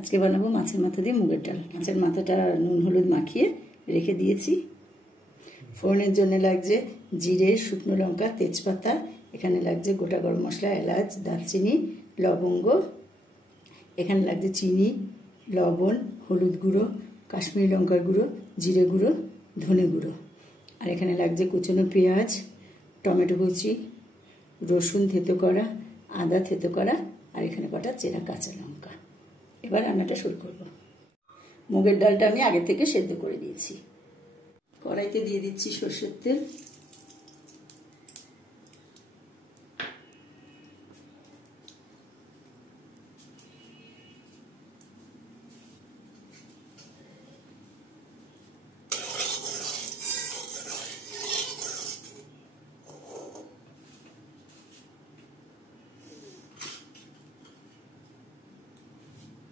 আজকে বানাবো মাছের মাথা দিয়ে মুগের ডাল। মাছের মাথাটা নুন হলুদ মাখিয়ে রেখে দিয়েছি। ফোড়নের জন্য লাগছে জিরে, শুকনো লঙ্কা, তেজপাতা। এখানে লাগছে গোটা গরম মশলা, এলাচ, দারচিনি, লবঙ্গ। এখানে লাগছে চিনি, লবণ, হলুদ গুঁড়ো, কাশ্মীরি লঙ্কার গুঁড়ো, জিরে গুঁড়ো, ধনে গুঁড়ো। আর এখানে লাগছে কুচনো পেঁয়াজ, টমেটো কুচি, রসুন থেতো করা, আদা থেতো করা, আর এখানে কটা চেরা কাঁচা লঙ্কা। এবার রান্নাটা শুরু করব। মুগের ডালটা আমি আগে থেকে সেদ্ধ করে দিয়েছি। কড়াইতে দিয়ে দিচ্ছি সরষের তেল।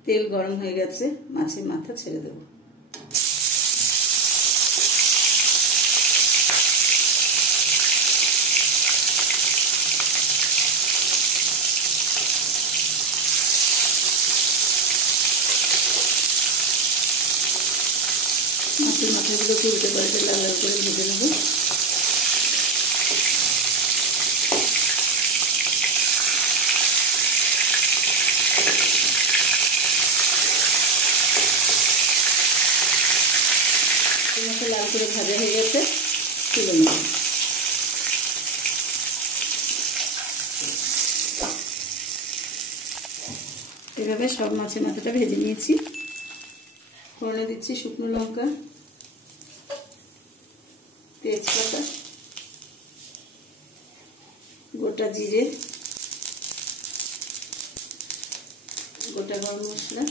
তেল গরম হয়ে গেছে, মাছের মাথা ছেড়ে দেবো। মাছের মাথাগুলোকে উল্টে পাল্টে লাল লাল করে ভেজে নেব। মাথা লাল করে ভাজা হয়ে গেছে, তুলে নেব। এভাবে সব মাছের মাথাটা ভেজে নিয়েছি। ফোড়নে দিচ্ছি শুকনো লঙ্কা, তেজপাতা, গোটা জিরে, গোটা গরম মশলা,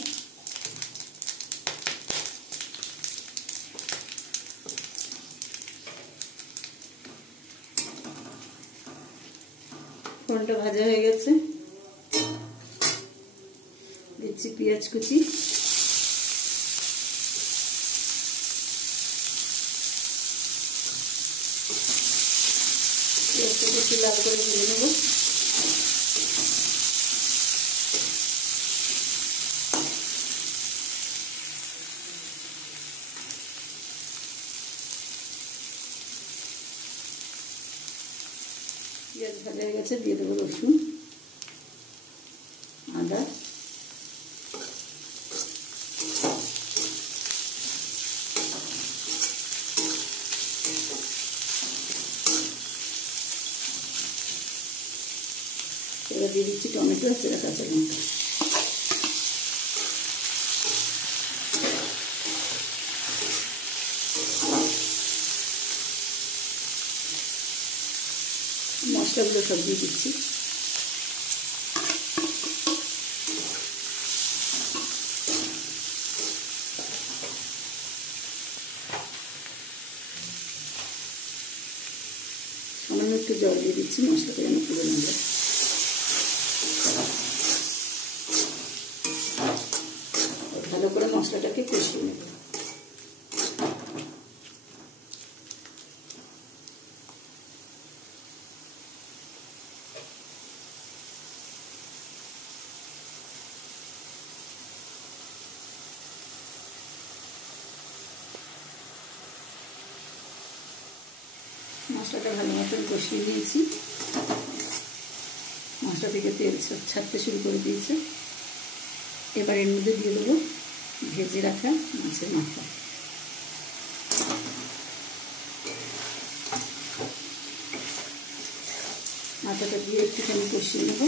ফোড়নটা ভাজা হয়ে গেছে, দিচ্ছি পেঁয়াজ কুচি, পেঁয়াজটা একটু লাল করে ভেজে নেব। পেঁয়াজ ভাজা হয়ে গেছে, দিয়ে দেবো রসুন, আদা, এবার দিয়ে দিচ্ছি টমেটো আর চেরা কাঁচা লঙ্কা। মশলাগুলো সব দিয়ে দিচ্ছি। সামান্য একটু জল দিয়ে দিচ্ছি, মশলাটা যেন পুড়ে না যায়। ভালো করে মশলাটাকে কষিয়ে নেব। মশলাটা ভালো মতন কষিয়ে দিয়েছি। মশলা থেকে তেল ছাড়তে শুরু করে দিয়েছে। এবার এর মধ্যে দিয়ে দেবো ভেজে রাখা মাছের মাথা। মাথাটা দিয়ে একটুখানি কষিয়ে নেব।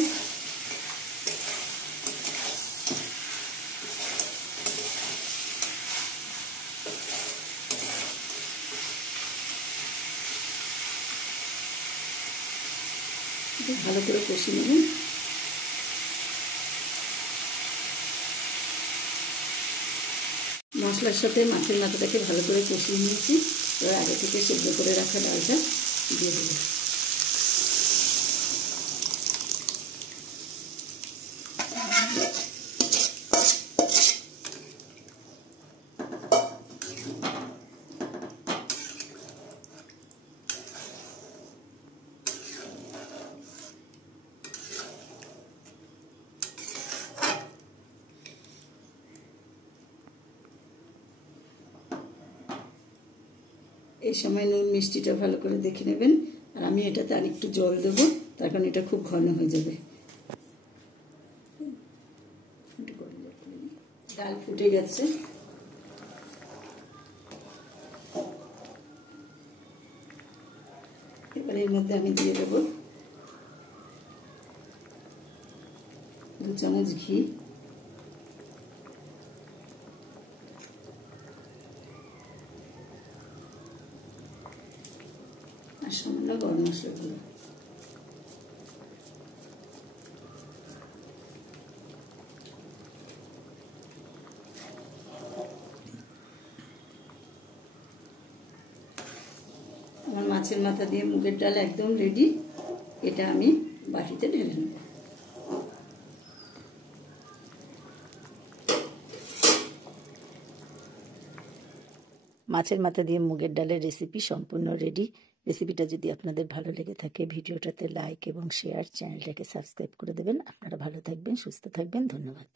ভালো করে কষিয়ে নেব। মশলার সাথে মাছের মাথাটাকে ভালো করে কষিয়ে নিয়েছি। এবার আগে থেকে সেদ্ধ করে রাখা ডালটা দিয়ে দেবো। এই সময় নুন মিষ্টিটা ভালো করে দেখে নেবেন। আর আমি এটাতে আর একটু জল দেবো, তার কারণ এটা খুব ঘন হয়ে যাবে। ডাল ফুটে গেছে, এবার এর মধ্যে আমি দিয়ে দেবো 2 চামচ ঘি, আর সামান্য গরম মশলা গুঁড়ো। আমার মাছের মাথা দিয়ে মুগের ডাল একদম রেডি। এটা আমি বাটিতে ঢেলে নেব। মাছের মাথা দিয়ে মুগের ডালের রেসিপি সম্পূর্ণ রেডি। রেসিপিটা যদি আপনাদের ভালো লেগে থাকে ভিডিওটাতে লাইক এবং শেয়ার, চ্যানেলটাকে সাবস্ক্রাইব করে দেবেন। আপনারা ভালো থাকবেন, সুস্থ থাকবেন। ধন্যবাদ।